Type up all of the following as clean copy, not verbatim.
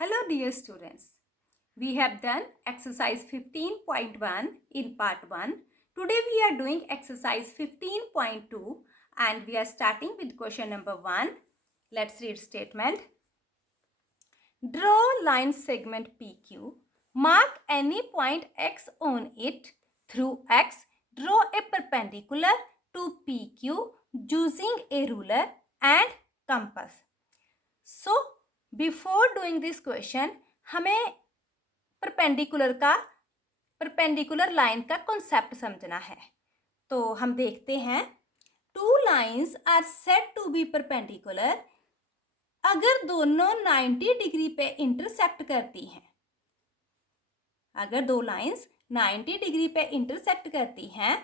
Hello dear students. We have done exercise 15.1 in part 1. Today we are doing exercise 15.2 and we are starting with question number 1. Let's read statement. Draw line segment PQ. Mark any point X on it. Through X, draw a perpendicular to PQ using a ruler and compass. So, before doing this question, हमें perpendicular line का concept समझना है. तो हम देखते हैं, two lines are said to be perpendicular अगर दोनों 90 डिग्री पे इंटरसेक्ट करती हैं. अगर दो लाइन्स 90 डिग्री पे इंटरसेक्ट करती हैं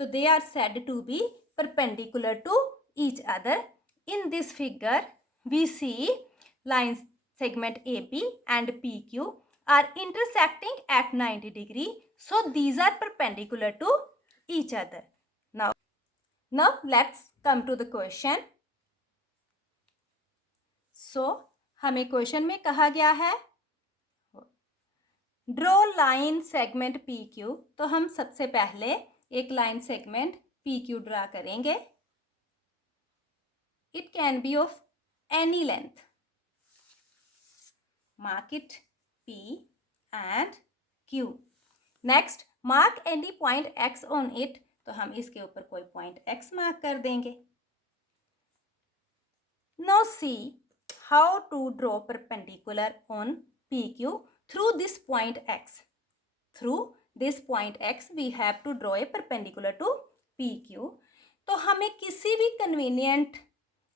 तो they are said to be perpendicular to each other. In this figure we see lines segment AB and PQ are intersecting at 90 degree. So these are perpendicular to each other. Now let's come to the question. So हमें question में कहा गया है draw line segment PQ. तो हम सबसे पहले एक लाइन सेगमेंट PQ ड्रा करेंगे. It can be of any length. Mark it P and Q. Next, mark any point X on it. तो हम इसके ऊपर कोई पॉइंट X मार्क कर देंगे. Now see how to draw perpendicular on PQ through this point X. Through this point X we have to draw a perpendicular to PQ. तो हमें किसी भी कन्वीनियंट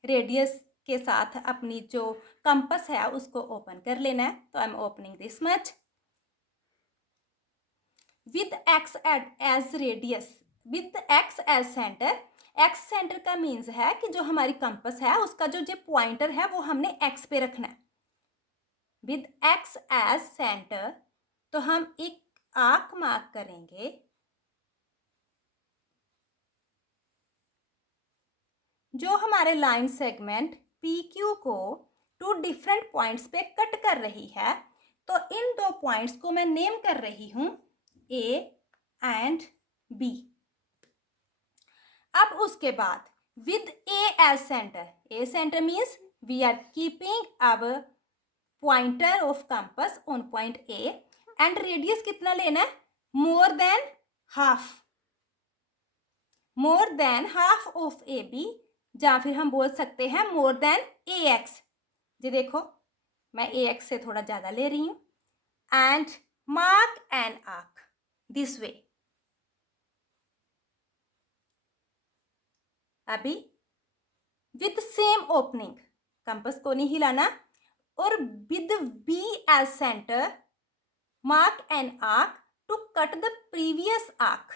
रेडियस के साथ अपनी जो कंपास है उसको ओपन कर लेना है. तो I am opening this much with X as radius, with X as center. X center का मीन्स है कि जो हमारी कंपास है उसका जो पॉइंटर है वो हमने एक्स पे रखना है. विद एक्स एज सेंटर तो हम एक आर्क मार्क करेंगे जो हमारे लाइन सेगमेंट PQ को टू डिफरेंट पॉइंट्स पे कट कर रही है. तो इन दो पॉइंट्स को मैं नेम कर रही हूं A एंड B. अब उसके बाद with A as center. A center means we are keeping our pointer of compass on point A and radius कितना लेना है? More than half of AB, या फिर हम बोल सकते हैं मोर देन AX. जी देखो मैं AX से थोड़ा ज्यादा ले रही हूं. And mark an arc this way. अभी विद सेम ओपनिंग, कंपास को नहीं हिलाना, और with B as center mark an arc to cut the previous arc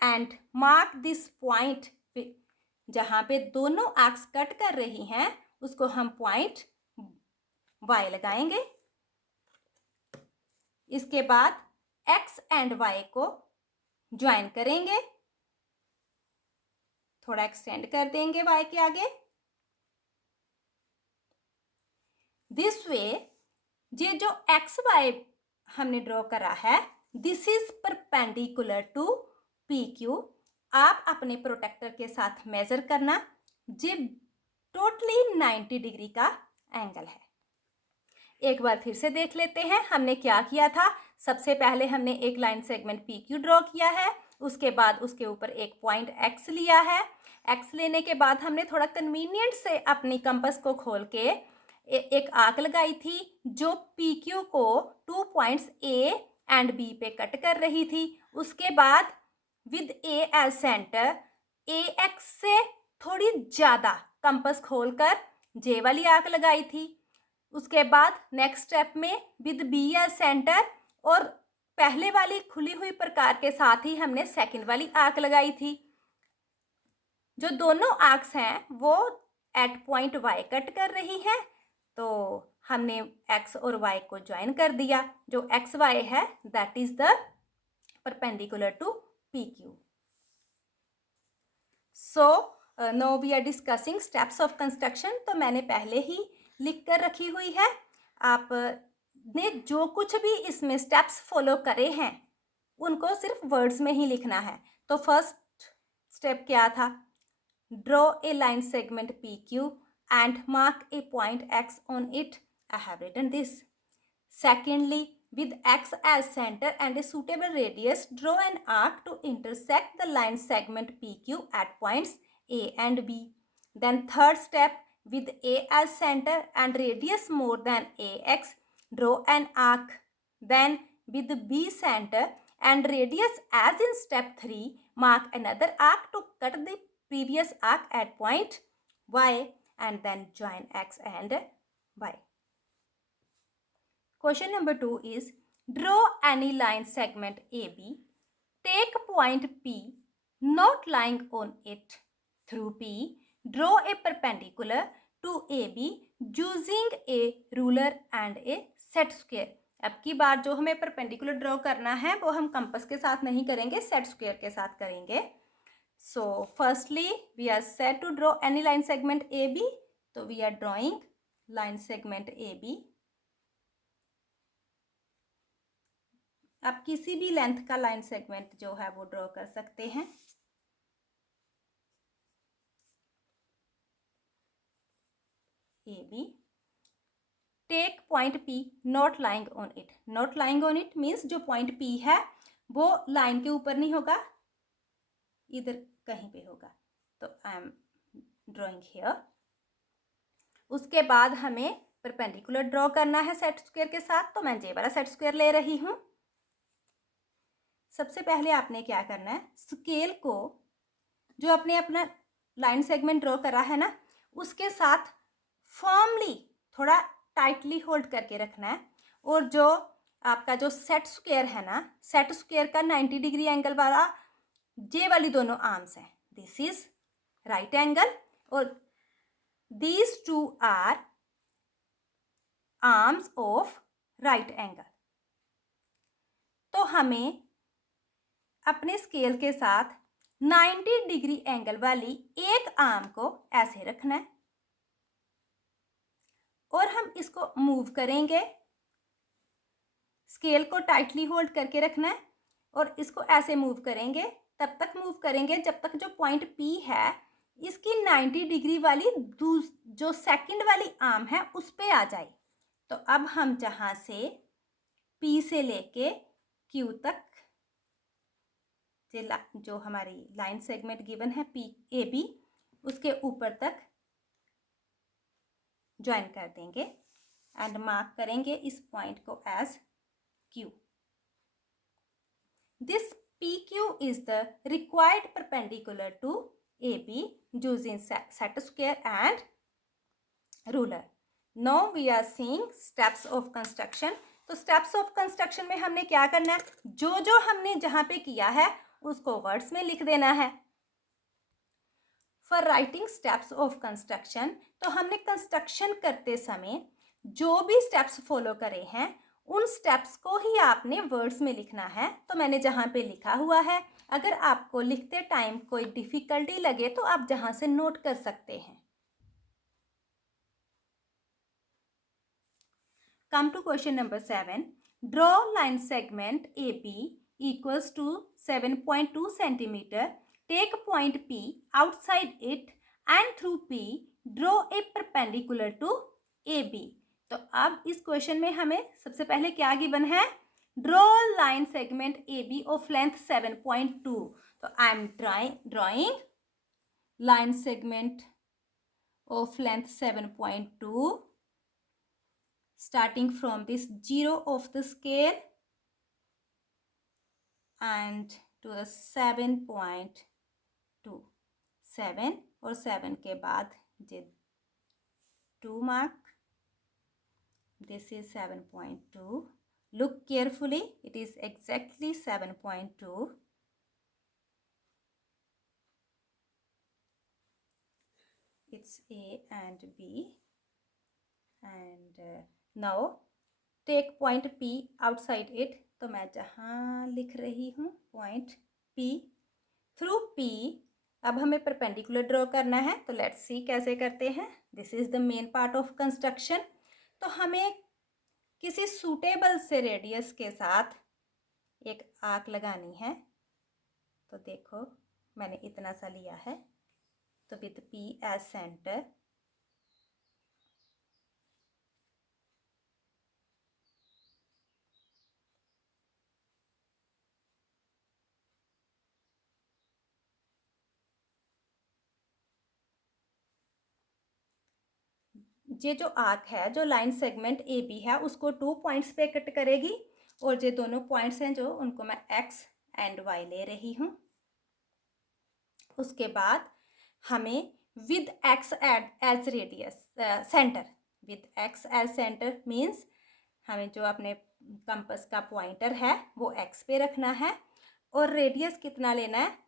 and mark this point. जहां पे दोनों आर्क्स कट कर रही हैं उसको हम पॉइंट Y लगाएंगे. इसके बाद X एंड Y को ज्वाइन करेंगे, थोड़ा एक्सटेंड कर देंगे Y के आगे. दिस वे ये जो XY हमने ड्रॉ करा है this is perpendicular to PQ. आप अपने प्रोटेक्टर के साथ मेजर करना. ये टोटली 90 डिग्री का एंगल है. एक बार फिर से देख लेते हैं हमने क्या किया था. सबसे पहले हमने एक लाइन सेगमेंट PQ ड्रॉ किया है. उसके बाद उसके ऊपर एक पॉइंट X लिया है. X लेने के बाद हमने थोड़ा कन्वीनियंट से अपनी कंपास को खोल के एक आर्क लगाई थी जो PQ को 2 पॉइंट्स A एंड B पे कट कर रही थी. उसके बाद with A as center AX से थोड़ी ज्यादा कंपास खोलकर J वाली आर्क लगाई थी. उसके बाद नेक्स्ट स्टेप में विद B एज सेंटर और पहले वाली खुली हुई प्रकार के साथ ही हमने सेकंड वाली आर्क लगाई थी. जो दोनों आर्क्स हैं वो एट पॉइंट Y कट कर रही हैं. तो हमने X और Y को ज्वाइन कर दिया. जो XY है that is the perpendicular to PQ. So now we are discussing steps of construction. तो मैंने पहले ही लिख कर रखी हुई है। आपने जो कुछ भी इसमें स्टेप्स फॉलो करे हैं उनको सिर्फ वर्ड्स में ही लिखना है। तो फर्स्ट स्टेप क्या था? Draw a line segment P Q and mark a point X on it. I have written this. Secondly, with x as center and a suitable radius, draw an arc to intersect the line segment PQ at points A and B. Then third step, with A as center and radius more than AX, draw an arc. Then with B center and radius as in step 3, mark another arc to cut the previous arc at point Y and then join X and Y. Question number 2 is, draw any line segment AB. Take point P not lying on it. Through P, draw a perpendicular to AB using a ruler and a set square. अब की बार जो हमें perpendicular draw करना है वो हम compass के साथ नहीं करेंगे, सेट स्क्वायर के साथ करेंगे. So firstly we are set to draw any line segment A B. तो we are drawing line segment A B. आप किसी भी लेंथ का लाइन सेगमेंट जो है वो ड्रॉ कर सकते हैं. A B. Take point P not lying on it. Not lying on it means जो पॉइंट P है वो लाइन के ऊपर नहीं होगा, इधर कहीं पे होगा. तो आई एम ड्रॉइंग हियर. उसके बाद हमें परपेंडिकुलर ड्रॉ करना है सेट स्क्वायर के साथ. तो मैं ये वाला सेट स्क्वायर ले रही हूँ. सबसे पहले आपने क्या करना है, स्केल को जो आपने अपना लाइन सेगमेंट ड्रॉ करा है ना उसके साथ फर्मली थोड़ा टाइटली होल्ड करके रखना है. और जो आपका जो सेट स्क्वायर है ना, सेट स्क्वायर का 90 डिग्री एंगल वाला ये वाली दोनों आर्म्स हैं. दिस इज राइट एंगल और these two are arms of right angle. तो हमें अपने स्केल के साथ 90 डिग्री एंगल वाली एक आर्म को ऐसे रखना है और हम इसको मूव करेंगे. स्केल को टाइटली होल्ड करके रखना है और इसको ऐसे मूव करेंगे. तब तक मूव करेंगे जब तक जो पॉइंट P है इसकी 90 डिग्री वाली जो सेकंड वाली आर्म है उस पे आ जाए. तो अब हम जहाँ से P से लेके Q तक जो हमारी लाइन सेगमेंट गिवन है P A B उसके ऊपर तक ज्वाइन कर देंगे एंड मार्क करेंगे इस पॉइंट को as Q. This PQ is the required perpendicular to AB using set square and ruler. Now we are seeing steps of construction. तो steps of construction में हमने क्या करना है, जो हमने जहाँ पे किया है उसको वर्ड्स में लिख देना है. For writing steps of construction, तो हमने कंस्ट्रक्शन करते समय जो भी स्टेप्स फॉलो करे हैं उन स्टेप्स को ही आपने वर्ड्स में लिखना है. तो मैंने जहाँ पे लिखा हुआ है, अगर आपको लिखते टाइम कोई डिफिकल्टी लगे तो आप जहाँ से नोट कर सकते हैं. Come to question number 7. Draw line segment AB equals to 7.2 centimeter. Take point P outside it and through P draw a perpendicular to AB. तो अब इस क्वेश्चन में हमें सबसे पहले क्या गिवन है, draw line segment AB of length 7.2. तो I am drawing line segment of length 7.2 starting from this 0 of the scale and to the 7.2. 7 और 7 के बाद ये 2 mark. This is 7.2. Look carefully, it is exactly 7.2. It's A and B. And now take point P outside it. तो मैं जहाँ लिख रही हूँ पॉइंट P, थ्रू P अब हमें परपेंडिकुलर ड्रॉ करना है, तो लेट्स सी कैसे करते हैं। This is the main part of construction. तो हमें किसी सूटेबल से रेडियस के साथ एक आर्क लगानी है। तो देखो मैंने इतना सा लिया है, तो विद पी एज सेंटर ये जो आर्क है, जो लाइन सेगमेंट ए बी है, उसको 2 पॉइंट्स पे कट करेगी। और ये दोनों पॉइंट्स हैं जो, उनको मैं एक्स एंड वाई ले रही हूँ। उसके बाद हमें with X as radius center, with X as center means हमें जो अपने कंपास का पॉइंटर है वो एक्स पे रखना है। और रेडियस कितना लेना है,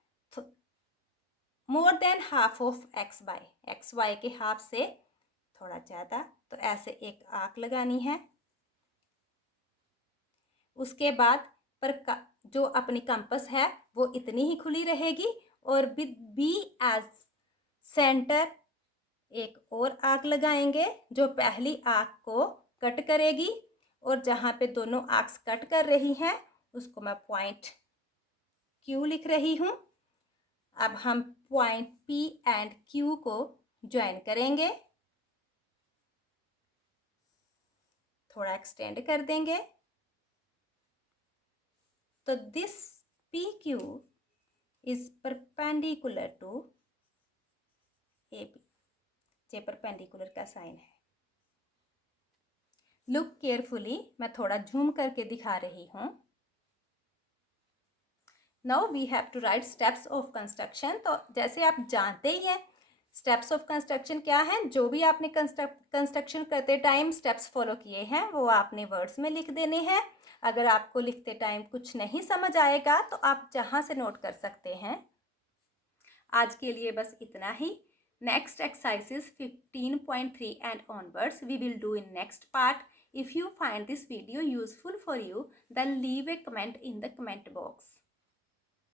more than half of X by, X Y के हाफ से थोड़ा ज़्यादा। तो ऐसे एक आर्क लगानी है। उसके बाद पर जो अपनी कंपास है वो इतनी ही खुली रहेगी। और विद बी एज सेंटर एक और आर्क लगाएंगे जो पहली आर्क को कट करेगी। और जहाँ पे दोनों आर्क्स कट कर रही हैं उसको मैं पॉइंट क्यू लिख रही हूँ। अब हम पॉइंट पी एंड क्यू को ज्वाइन करेंगे, थोड़ा एक्सटेंड कर देंगे। तो this P Q is perpendicular to A B. ये परपेंडिकुलर का साइन है। लुक केयरफुली, मैं थोड़ा झूम करके दिखा रही हूँ। Now we have to write steps of construction. तो जैसे आप जानते ही हैं स्टेप्स ऑफ कंस्ट्रक्शन क्या है। जो भी आपने कंस्ट्रक्शन करते टाइम स्टेप्स फॉलो किए हैं वो आपने वर्ड्स में लिख देने हैं। अगर आपको लिखते टाइम कुछ नहीं समझ आएगा तो आप जहाँ से नोट कर सकते हैं। आज के लिए बस इतना ही। Next exercises 15.3 and onwards we will do in next part. If you find this video useful for you, then leave a comment in the comment box.